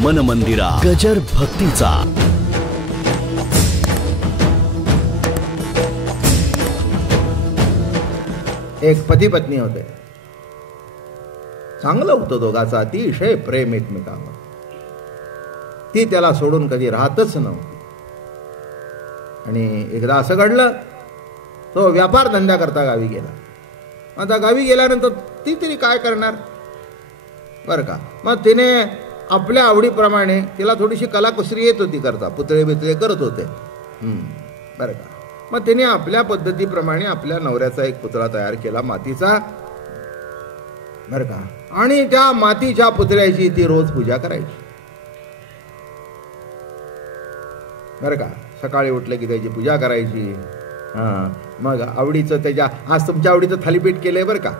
मन मंदिरा गजर भक्तीचा. एक पती पत्नी होते. चांगलं होतं दोघांचं, अतिशय प्रेम एकमेकांवर. ती त्याला सोडून कधी राहतच नव्हती. आणि एकदा असं घडलं, तो व्यापार धंदा करता गावी गेला. आता गावी गेल्यानंतर ती तरी काय करणार बरं का. मग तिने आपल्या आवडीप्रमाणे, तिला थोडीशी कलाकुसरी येत होती करता, पुतळे बितळे करत होते बरं का. मग तिने आपल्या पद्धतीप्रमाणे आपल्या नवऱ्याचा एक पुतळा तयार केला मातीचा बरं का. आणि त्या मातीच्या पुतळ्याची ती रोज पूजा करायची बरं का. सकाळी उठलं की त्याची पूजा करायची. मग आवडीचं त्याच्या, आज तुमच्या आवडीचं थालीपीठ केलंय बरं का,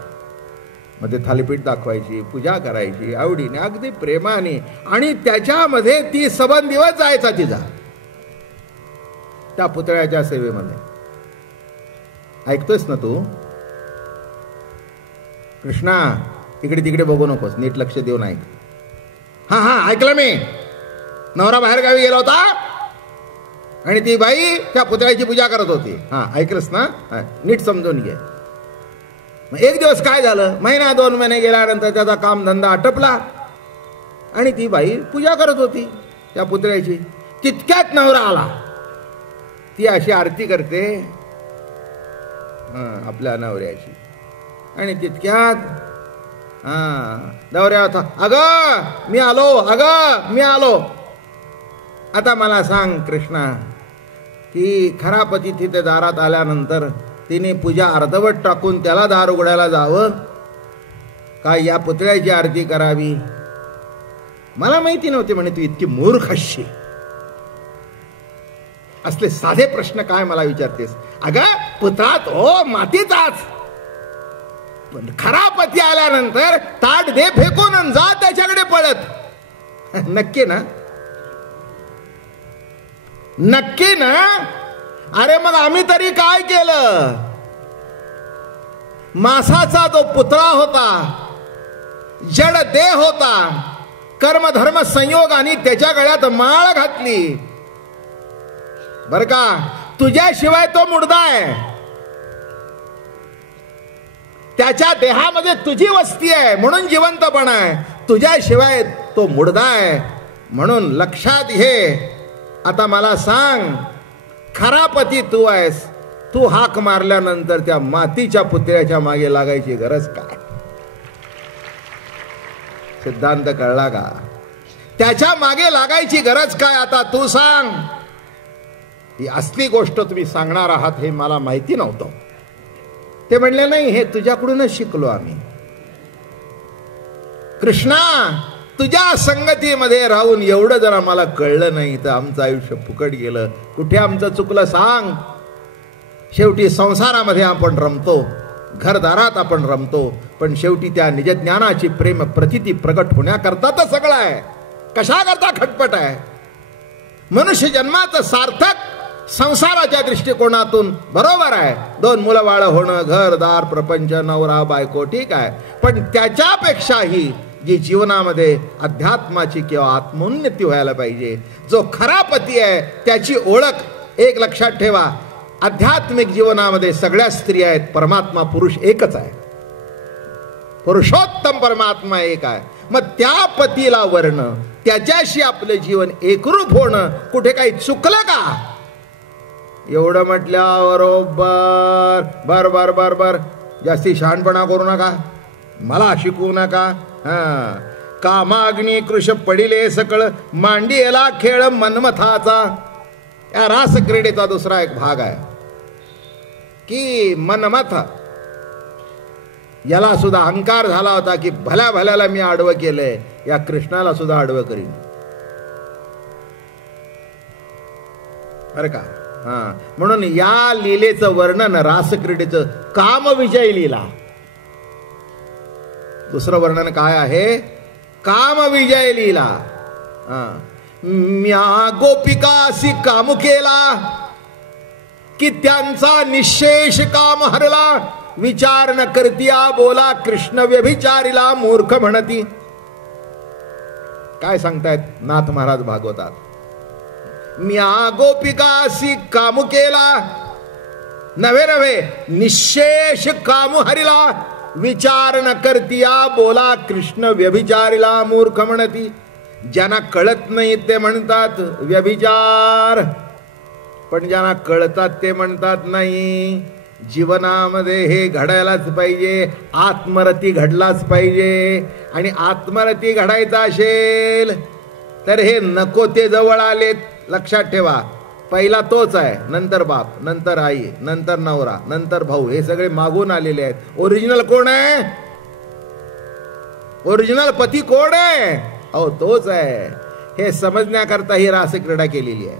मग ते थालीपीठ दाखवायची, पूजा करायची आवडीने, अगदी प्रेमाने. आणि त्याच्यामध्ये ती सबन दिवस जायचा तिचा त्या पुतळ्याच्या सेवेमध्ये. ऐकतोयस ना तू कृष्णा? इकडे तिकडे बघू नकोस, नीट लक्ष देऊन ऐक. हा ऐकलं मी. नवरा बाहेर गावी गेला होता आणि ती बाई त्या पुतळ्याची पूजा करत होती. ऐकलंस ना? नीट समजून घे. मग एक दिवस काय झालं, महिना 2 महिने गेल्यानंतर त्याचा कामधंदा आटपला आणि ती बाई पूजा करत होती त्या पुतळ्याची. तितक्यात नवरा आला. ती अशी आरती करते आपल्या नवऱ्याची. आणि तितक्यात नवऱ्या होता, अगं मी आलो, अगं मी आलो. आता मला सांग कृष्णा, की खरा पती तिथे दारात आल्यानंतर तिने पूजा अर्धवट टाकून त्याला दार उघडायला जावं का या पुतळ्याची आरती करावी? मला माहिती नव्हती म्हणे तू इतकी मूर्ख असशी. असले साधे प्रश्न काय मला विचारतेस? अगं पुतळा तो मातीचाच, पण खरा पती आल्यानंतर ताट दे फेकून आणि जा त्याच्याकडे पळत. नक्की ना? नक्की ना? अरे मग आम्ही तरी काय केलं? मासाचा तो पुतळा होता, जड देह होता, कर्मधर्म संयोगाने त्याच्या गळ्यात माळ घातली बर का. तुझ्याशिवाय तो मुर्दा आहे, त्याच्या देहामध्ये तुझी वस्ती आहे म्हणून जिवंतपणा आहे, तुझ्याशिवाय तो मुर्दा आहे. म्हणून लक्षात घे. आता मला सांग, खरा पती तू आहेस, तू हाक मारल्यानंतर त्या मातीच्या पुतळ्याच्या मागे लागायची गरज काय? सिद्धांत कळला का? त्याच्या मागे लागायची गरज काय? आता तू सांग. ही असली गोष्ट तुम्ही सांगणार आहात हे मला माहिती नव्हतं. ते म्हणले नाही, हे तुझ्याकडूनच शिकलो आम्ही. कृष्णा, तुझ्या संगतीमध्ये राहून एवढं जर आम्हाला कळलं नाही तर आमचं आयुष्य फुकट गेलं. कुठे आमचं चुकलं सांग? शेवटी संसारामध्ये आपण रमतो, घरदारात आपण रमतो, पण शेवटी त्या निजज्ञानाची प्रेम प्रतिती प्रगट होण्याकरता तर सगळं आहे. कशाकरता खटपट आहे? मनुष्य जन्माचं सार्थक संसाराच्या दृष्टिकोनातून बरोबर आहे. 2 मुलं बाळ होणं, घरदार, प्रपंच, नवरा बायको, ठीक आहे. पण त्याच्यापेक्षाही जी जीवनामध्ये अध्यात्माची किंवा आत्मोन्नती व्हायला पाहिजे, जो खरा पती आहे त्याची ओळख एक लक्षात ठेवा. आध्यात्मिक जीवनामध्ये सगळ्या स्त्रिया आहेत, परमात्मा पुरुष एकच आहे, पुरुषोत्तम परमात्मा एक आहे. मग त्या पतीला वर्ण, त्याच्याशी आपलं जीवन एकरूप होणं कुठे काही चुकलं का? एवढं म्हटल्याबरोबर बर बर बर बर जास्ती शहाणपणा करू नका, मला शिकवू नका. कामाग्नी कृश पडिले सकळ, मांडियला खेळ मनमथाचा. या रास क्रीडेचा दुसरा एक भाग आहे की मनमथ याला सुद्धा अहंकार झाला होता की भल्या भल्याला मी आडवं केलंय, या कृष्णाला सुद्धा आडवं करीन बरं का. म्हणून या लीलेचं वर्णन, रासक्रीडेचं कामविजय लीला. दुसरं वर्णन काय आहे? कामविजय लीला. म्या गोपिकासी काम केला की त्यांचा निशेष काम हरला, विचार न करतिया बोला कृष्ण व्यभिचारिला मूर्ख म्हणती. काय सांगतायत नाथ महाराज भागवतात? म्या गोपिकासी कामू केला, नव्हे नव्हे निशेष कामू हरिला, विचार न करतिया बोला कृष्ण व्यभिचारिला. मूर्ख म्हणती, ज्यांना कळत नाही ते म्हणतात व्यभिचार, पण ज्यांना कळतात ते म्हणतात नाही. जीवनामध्ये हे घडायलाच पाहिजे, आत्मरती घडलाच पाहिजे. आणि आत्मरती घडायचा असेल तर हे नको ते जवळ आलेत. लक्षात ठेवा, पहिला तोच आहे, नंतर बाप, नंतर आई, नंतर नवरा, नंतर भाऊ, हे सगळे मागून आलेले आहेत. ओरिजिनल कोण आहे? ओरिजिनल पती कोण आहे? अहो तोच आहे. हे समजण्याकरता ही रासक्रीडा केलेली आहे.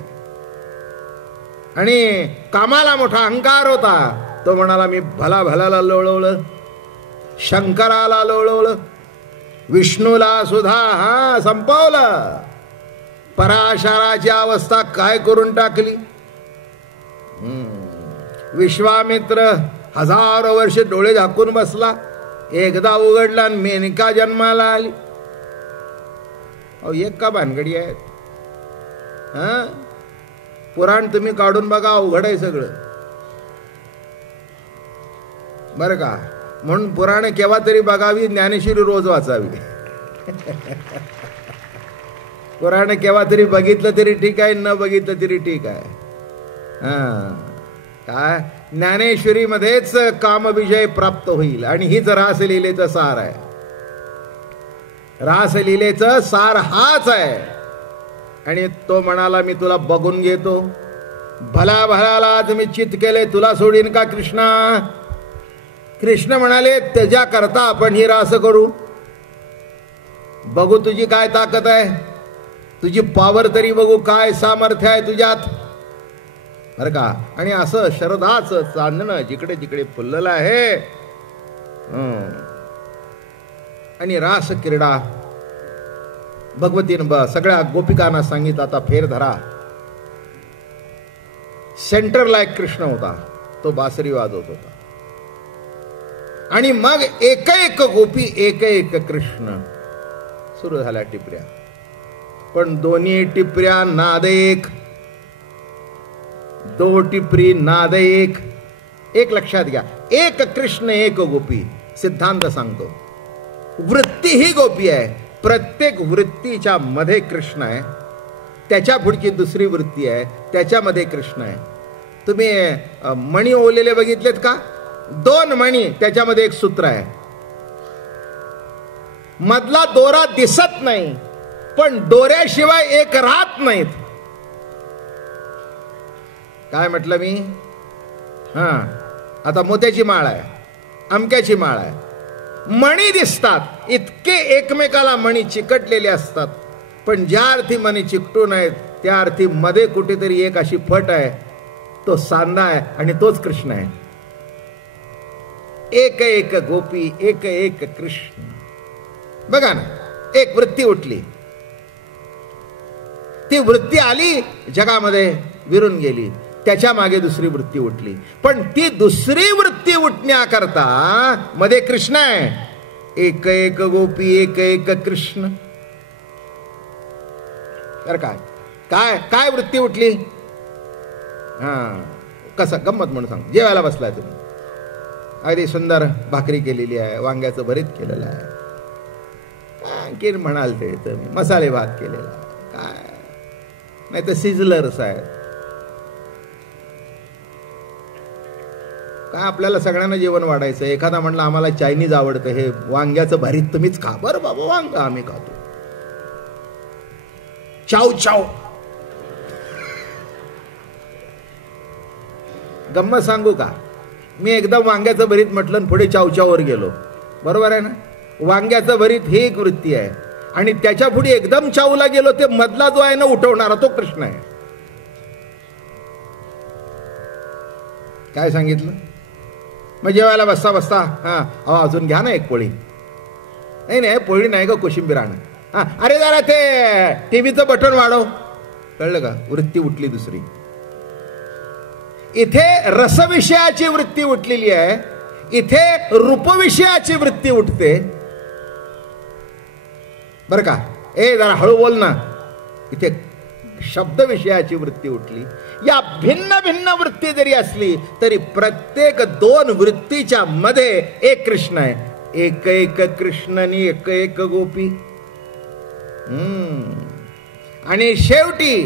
आणि कामाला मोठा अहंकार होता. तो म्हणाला मी भला भल्याला लोळवलं, शंकराला लोळवलं, विष्णूला सुद्धा संपवलं. पराशराची अवस्था काय करून टाकली. विश्वामित्र हजारो वर्ष डोळे झाकून बसला, एकदा उघडला आणि मेनका जन्माला आली. अहो एक का भानगडी आहेत? पुराण तुम्ही काढून बघा, अवघड आहे सगळं बरं का. म्हणून पुराण केव्हा तरी बघावी, ज्ञानेश्वरी रोज वाचावी. पुराण केव्हा तरी बघितलं तरी ठीक आहे, न बघितलं तरी ठीक आहे. काय ज्ञानेश्वरी मध्येच कामविजय प्राप्त होईल. आणि हीच रासलीलेचं सार आहे. रासलीलेचं सार हाच आहे. आणि तो म्हणाला मी तुला बघून घेतो. भला भल्याला तुम्ही चित केले, तुला सोडीन का कृष्णा? कृष्ण म्हणाले त्याच्या करता आपण ही रास करू. बघू तुझी काय ताकद आहे, तुझी पावर तरी बघू, काय सामर्थ्य आहे तुझ्यात, बरं का. आणि असं शरदाचं चांदणं जिकडे जिकडे फुललेलं आहे. आणि रास क्रीडा भगवतीनं सगळ्या गोपिकांना सांगितलं, आता फेर धरा. सेंटरला एक कृष्ण होता, तो बासरी वाजवत होता. आणि मग एक एक गोपी, एक एक कृष्ण, सुरू झाल्या टिपऱ्या. पण दोन्ही टिपऱ्या नाद एक, दो टिपरी नाद एक. एक लक्षात घ्या, एक कृष्ण एक गोपी. सिद्धांत सांगतो, वृत्ती ही गोपी आहे. प्रत्येक वृत्तीच्या मध्ये कृष्ण आहे. त्याच्या पुढची दुसरी वृत्ती आहे, त्याच्यामध्ये कृष्ण आहे. तुम्ही मणी ओलेले बघितलेत का? दोन मणी, त्याच्यामध्ये एक सूत्र आहे. मधला दोरा दिसत नाही, पण दोऱ्याशिवाय एक राहत नाहीत. काय म्हटलं मी? आता मोत्याची माळ आहे, अमक्याची माळ आहे, मणी दिसतात, इतके एकमेकाला मणी चिकटलेले असतात. पण ज्या अर्थी मणी चिकटून आहेत त्या अर्थी मध्ये कुठेतरी एक अशी फट आहे, तो सांदा आहे, आणि तोच कृष्ण आहे. एक एक गोपी, एक एक कृष्ण. बघा ना, एक वृत्ती उठली, ती वृत्ती आली जगामध्ये, विरून गेली. त्याच्या मागे दुसरी वृत्ती उठली, पण ती दुसरी वृत्ती उठण्याकरता मध्ये कृष्ण आहे. एक एक गोपी, एक एक कृष्ण. तर काय काय काय वृत्ती उठली? कसं गंमत म्हणून सांग. जेवायला बसलाय तुम्ही, अगदी सुंदर भाकरी केलेली आहे, वांग्याचं भरीत केलेलं आहे, आणखीन म्हणाल ते तुम्ही मसाले भात केलेला आहे, काय नाही तर सिझलर्स आहेत. काय आपल्याला सगळ्यांना जेवण वाढायचं. एखादा म्हणलं आम्हाला चायनीज आवडतं, हे वांग्याचं भरीत तुम्हीच खा. बरं बाबा, वांग आम्ही खातो. चाव चाव. गंमत सांगू का? मी एकदम वांग्याचं भरीत म्हटलं, पुढे चावचावर गेलो. बरोबर आहे ना? वांग्याचं भरीत ही एक वृत्ती आहे, आणि त्याच्या पुढे एकदम चावला गेलो, ते मधला जो आहे ना उठवणारा, तो कृष्ण आहे. काय सांगितलं? मग जेवायला बसता बसता अजून घ्या ना एक पोळी. नाही नाही, पोळी नाही ग, कोशिंबीर आण. अरे जरा ते टीव्हीचं बटन वाढव. कळलं का? वृत्ती उठली दुसरी. इथे रसविषयाची वृत्ती उठलेली आहे, इथे रूपविषयाची वृत्ती उठते. बरं का? जरा हळू बोल ना. इथे शब्द विषयाची वृत्ती उठली. या भिन्न भिन्न वृत्ती जरी असली तरी प्रत्येक दोन वृत्तीच्या मध्ये एक कृष्ण आहे. एक एक कृष्णनी एक एक गोपी. आणि शेवटी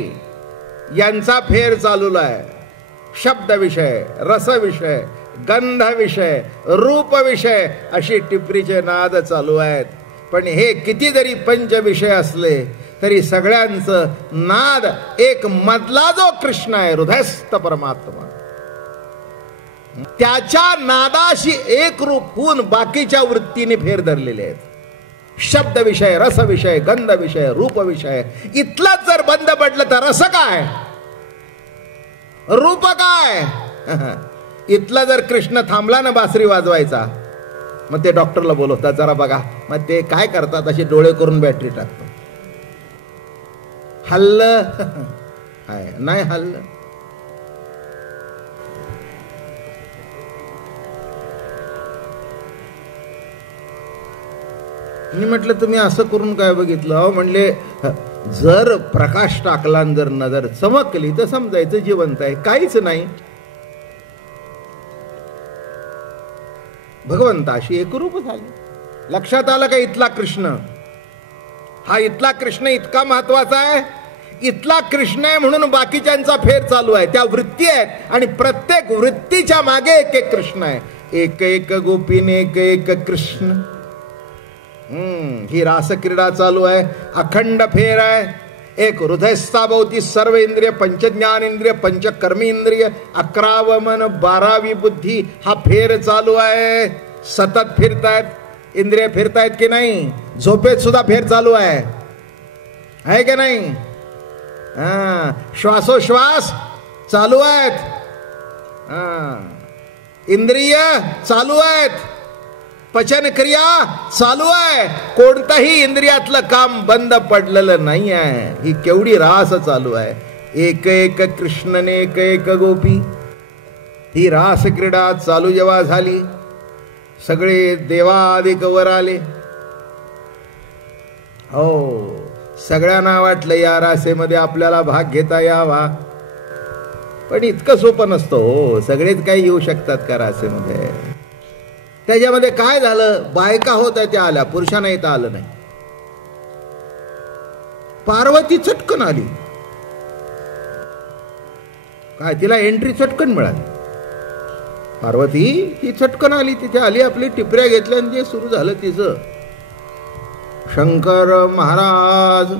यांचा फेर चालू आहे. शब्द विषय, रस विषय, गंध विषय, रूप विषय अशी टिपरीचे नाद चालू आहेत. पण हे किती जरी पंच विषय असले तरी सगळ्यांचं नाद एक मधला जो कृष्ण आहे, हृदयस्थ परमात्मा, त्याच्या नादाशी एक रूप होऊन बाकीच्या वृत्तीने फेर धरलेले आहेत. शब्द विषय, रस विषय, गंध विषय, रूप विषय इथलाच जर बंद पडलं तर रस काय, रूप काय. इथला जर कृष्ण थांबला ना बासरी वाजवायचा, मग ते डॉक्टरला बोलवतात, जरा बघा. मग ते काय करतात, असे डोळे करून बॅटरी टाकतो. हल्लं नाही हल्लं. मी म्हटलं तुम्ही असं करून काय बघितलं. अहो म्हणले जर प्रकाश टाकला जर नजर चमकली तर समजायचं जिवंत आहे. काहीच नाही. भगवंताशी एकरूप झाले. लक्षात आलं का इथला कृष्ण, हा इथला कृष्ण इतका महत्वाचा आहे. इथला कृष्ण आहे म्हणून बाकीच्यांचा फेर चालू आहे. त्या वृत्ती आहेत आणि प्रत्येक वृत्तीच्या मागे एक एक कृष्ण आहे. एक एक गोपीने एक एक कृष्ण. ही रासक्रीडा चालू आहे. अखंड फेर आहे. एक हृदयस्थाभोवती सर्व इंद्रिय, पंचज्ञान इंद्रिय, पंचकर्मी इंद्रिय, 11 मन 12वी बुद्धी, हा फेर चालू आहे. सतत फिरतायत इंद्रिय. फिरतायत की नाही? झोपेत सुद्धा फेर चालू आहे की नाही? श्वासोश्वास चालू आहेत. इंद्रिय चालू आहेत. पचन क्रिया चालू आहे. कोणताही इंद्रियातलं काम बंद पडलेलं नाही आहे. ही केवढी रास चालू आहे. एक एक कृष्णने एक एक गोपी. ही रास क्रीडा चालू जेव्हा झाली, सगळे देवादिक वर आले. हो, सगळ्यांना वाटलं या रासेमध्ये आपल्याला भाग घेता यावा. पण इतकं सोपं नसतं हो. सगळेच काही येऊ शकतात का रासेमध्ये? त्याच्यामध्ये काय झालं, बायका होत्या त्या आल्या, पुरुषांना येता आलं नाही. पार्वती चटकन आली. काय तिला एंट्री चटकन मिळाली. पार्वती ती चटकन आली. तिथे आली, आपली टिपऱ्या घेतल्या आणि जे सुरू झालं तिचं. शंकर महाराज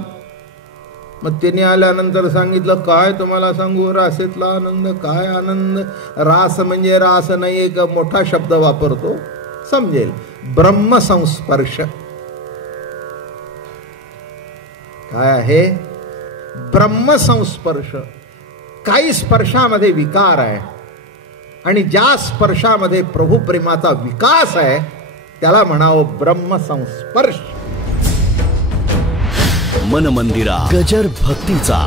मग तिने आल्यानंतर सांगितलं, काय तुम्हाला सांगू, रासेतला आनंद. काय आनंद? रास म्हणजे रास नाही, एक मोठा शब्द वापरतो, समजेल. ब्रह्मसंस्पर्श. काय आहे ब्रह्मसंस्पर्श? काही स्पर्शामध्ये विकार आहे आणि ज्या स्पर्शामध्ये प्रभू प्रेमाचा विकास आहे त्याला म्हणावं ब्रह्मसंस्पर्श. मन मंदिरा गजर भक्तीचा.